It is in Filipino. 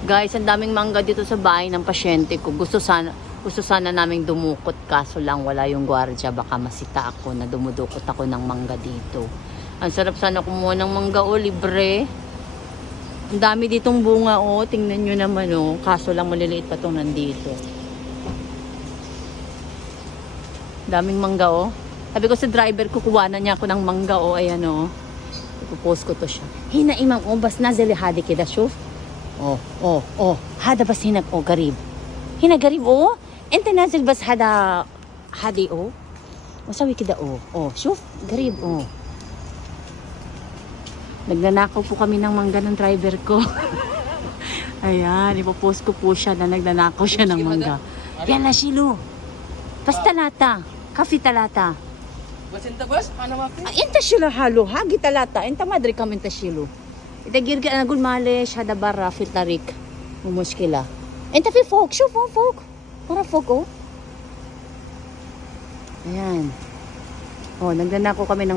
Guys, ang daming mangga dito sa bahay ng pasyente ko. Gusto sana, gusto sana naming dumukot kaso lang wala yung gwardya. Baka masita ako na dumudukot ako ng mangga dito. Ang sarap sana kumuha ng mangga o libre. Ang dami ditong bunga o. Tingnan nyo naman o. Kaso lang maliliit pa itong nandito. Daming mangga o. Sabi ko sa driver ko, kuha na niya ako ng mangga o. Ayan o. Ipopost ko to siya. Hina imam o. Bas nazili hadi kida shuf. Oh, oh, oh. Hada bas hinag o garib. Hinagarib o. Oh. Ente nazil bas hada hadi o. Masawi kida o. Oh, shuf garib o. Nagnanakaw po kami ng mangga ng driver ko. Ayan, ipopost ko po siya na nagnanakaw siya ng mangga. Yan na, Shilu. Bas ah. talata. Kafi talata. Bas inta bas? Ano mapi? Ah, inta Shilu halo. Hagi talata. Inta madre kam inta Shilu. Ita girga na gul malish hada barra fi tarik. Mo mushkila. Inta fi fog, shuf oh fog. Para fog oh. Ayan. Oh, nagdanako kami ng